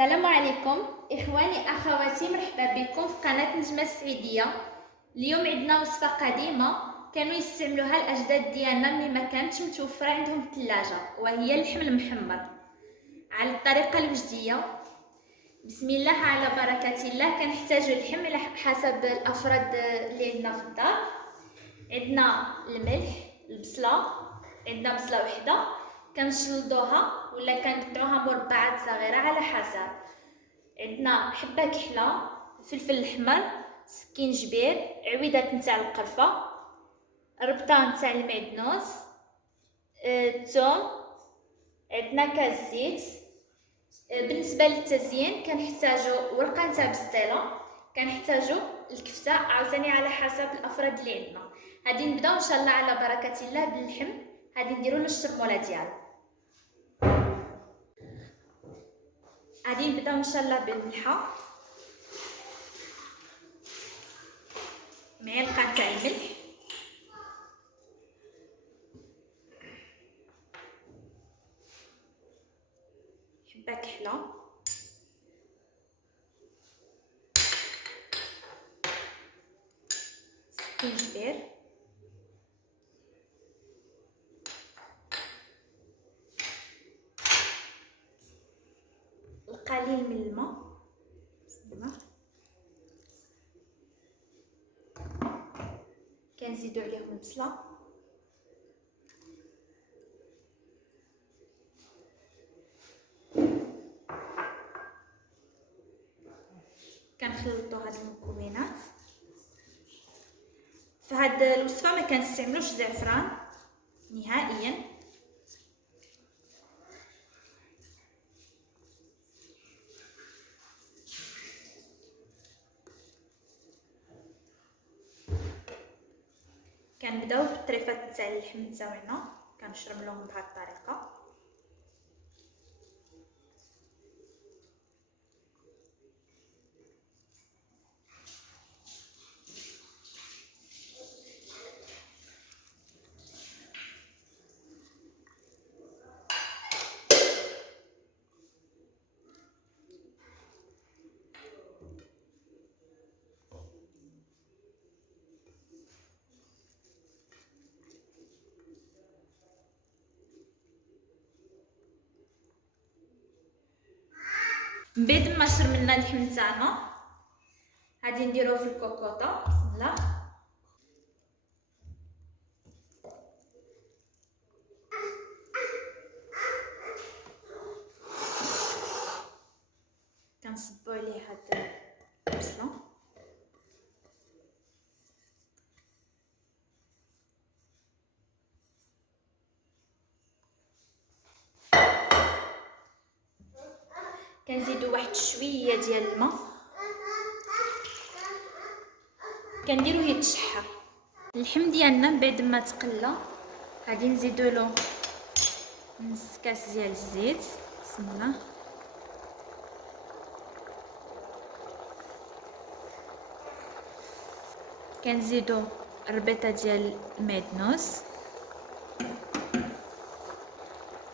السلام عليكم إخواني أخواتي، مرحبا بكم في قناة نجمة السعيدية. اليوم عندنا وصفة قديمة كانوا يستعملوها الأجداد ديالنا ملي ما كانتش متوفرة عندهم الثلاجة، وهي اللحم المحمر على الطريقة الوجدية. بسم الله على بركة الله. كنحتاجو اللحم على حسب الأفراد اللي عندنا في الدار. عندنا الملح، البصلة، عندنا بصلة وحدة كنشلضوها ولا كنقطعوها مربعات صغيرة على حسب. عندنا حبة كحلة، فلفل الأحمر، سكينجبير، عويدات نتاع القرفة، ربطة نتاع المعدنوس، الثوم، عندنا كاس زيت. بالنسبة للتزيين كنحتاجو ورقة نتاع بسطيلة، كنحتاجو الكفتة عاوتاني على حسب الأفراد اللي عندنا. غادي نبداو إن شاء الله على بركة الله باللحم. غادي نديرو الشرمولة ديالو. غادي نبداو إن شاء الله بالملحة، معلقة تاع الملح، حبة كحلة، سكينجبير، القليل من الماء، كنزيدو عليهم البصلة، كنخلطو هاد المكونات. في هاد الوصفه ما كنستعملوش الزعفران نهائيا. كنبداو بالطريفات تاع اللحم تاعنا، كنشرملوهم بهاد الطريقه. من بعد ما شرملنا اللحم تاعنا غادي نديروه في الكوكوطه. بسم الله. كنصبوا عليه هاد البصله، كنزيدو واحد شويه ديال الماء، كنديروه يتشحر. اللحم ديالنا من بعد ما تقلى غادي نزيدو له نص كاس ديال الزيت. بسم الله. كنزيدو ربيطه ديال المعدنوس،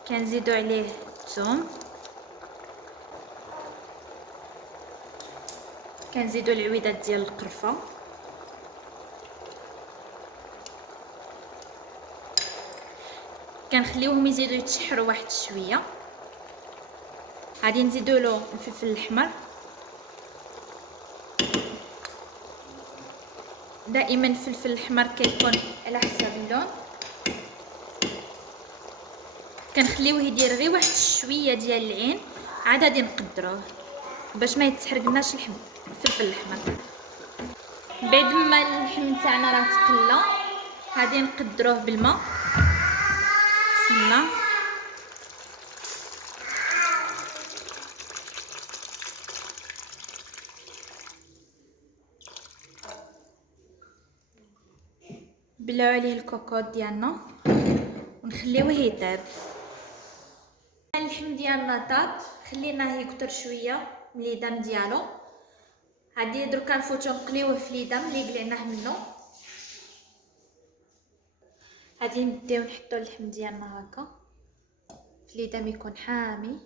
كنزيدو عليه الثوم، كنزيدو العويدات ديال القرفه، كنخليوهم يزيدو يتشحروا واحد شويه. غادي نزيدو له الفلفل الاحمر، دائما الفلفل الاحمر كيكون على حسب اللون. كنخليوه يدير غير واحد شويه ديال العين، عاد غادي نقدروه باش ما يتحرقناش الفلفل الاحمر. بعد ما اللحم تاعنا راه تقلى غادي نقدروه بالماء. بسم الله. نبلعو عليه الكوكوط ديالنا ونخليوه يطيب. اللحم ديالنا طاب، خليناه يكثر شويه من اليدام ديالو. غادي دركا نفوتو نقليوه في اليدام اللي قلعناه منه. غادي نبداو نحطو اللحم ديالنا هكا في اليدام يكون حامي.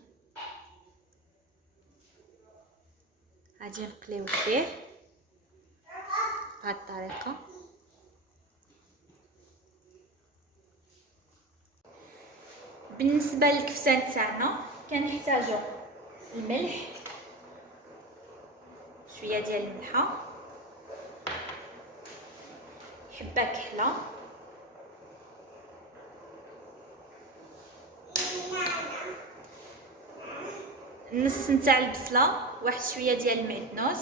غادي نقليو فيه بهذه الطريقه. بالنسبه للكفته تاعنا كنحتاجو الملح، شويه ديال الملحه، حبه كحله، نص نتاع البصله، واحد شويه ديال المعدنوس.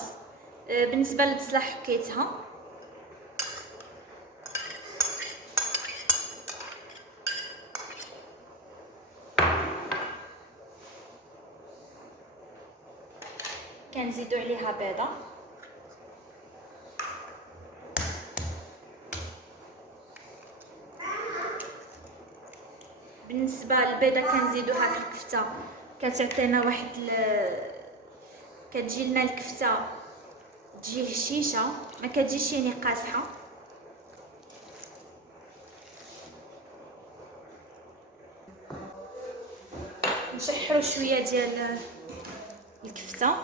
بالنسبه للبصله حكيتها. كنزيدو عليها بيضه، بالنسبه للبيضه كنزيدوها في الكفته، كتعطينا كتجي لنا الكفته تجي هشيشه، ما كتجيش يعني قاصحه. نشحروا شويه ديال الكفته.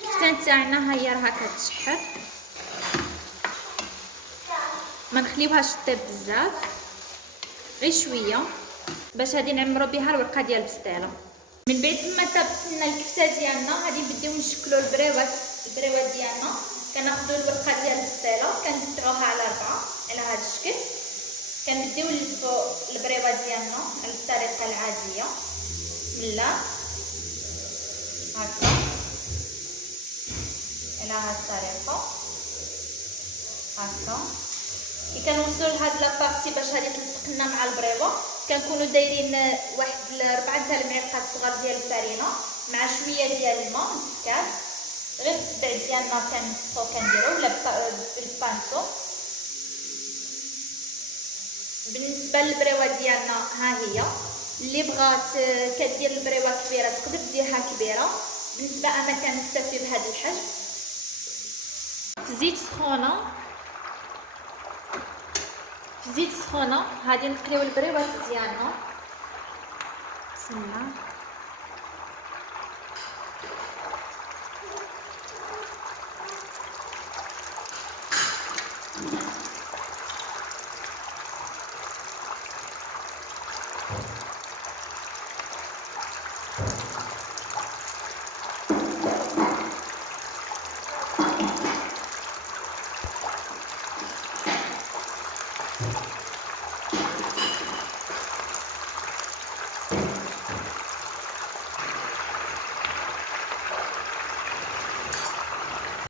الكفته تاعنا هي راها كتشحر، ما نخليوهاش طيب بزاف، غير شويه باش غادي نعمرو بها الورقه ديال البسطيله. من بعد ما طابت لنا الكفته ديالنا غادي نبداو نشكلو البريوات ديالنا. كناخذوا الورقه ديال البسطيله كنقطعوها على 4 على هذا الشكل. كنبداو نلفو البريوات ديالنا على الطريقه العاديه. بسم الله، هكا على هذه الطريقه هكا. كي كنوصلوا لهاد لابارتي باش غادي تلصق لنا مع البريوه، كنكونوا دايرين واحد 4 تاع المعالق صغار ديال الفرينه مع شويه ديال الماء مسكات، غير التبع ديالنا كنديرو ولا بالبانسو. بالنسبه للبريوه ديالنا ها هي، اللي بغات كدير البريوه كبيره تقدر ديرها كبيره، بالنسبه انا كنكتفي بهذا الحجم. في زيت سخونه غادي نقليو البريوات ديالنا. بسم الله،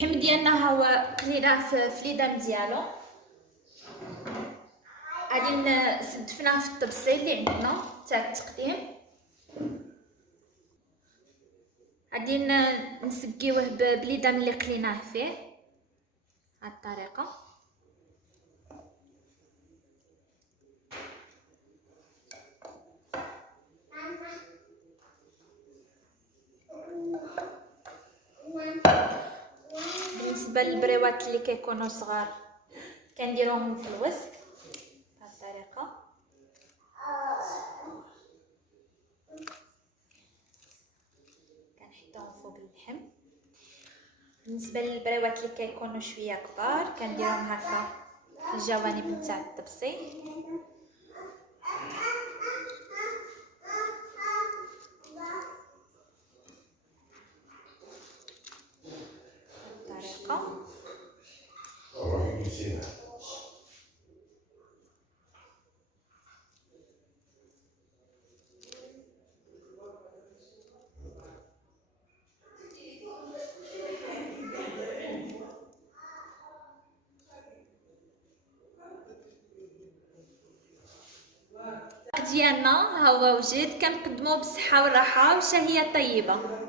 اللحم ديالنا هو قليناه في ليدام ديالو. غادي نسدفناه في الطبسي اللي عندنا تاع التقديم. غادي نسقيوه بليدام اللي قليناه فيه هاد الطريقه. بالنسبه للبريوات اللي كيكونوا صغار كنديروهم في الوسط بهذه الطريقه. كنحطوهم فوق اللحم. بالنسبه للبريوات اللي كيكونوا شويه كبار كنديرهم هكا في الجوانب نتاع الطبسي. ديالنا ها هو وجد، كنقدموه بالصحه والراحه وشهيه طيبه.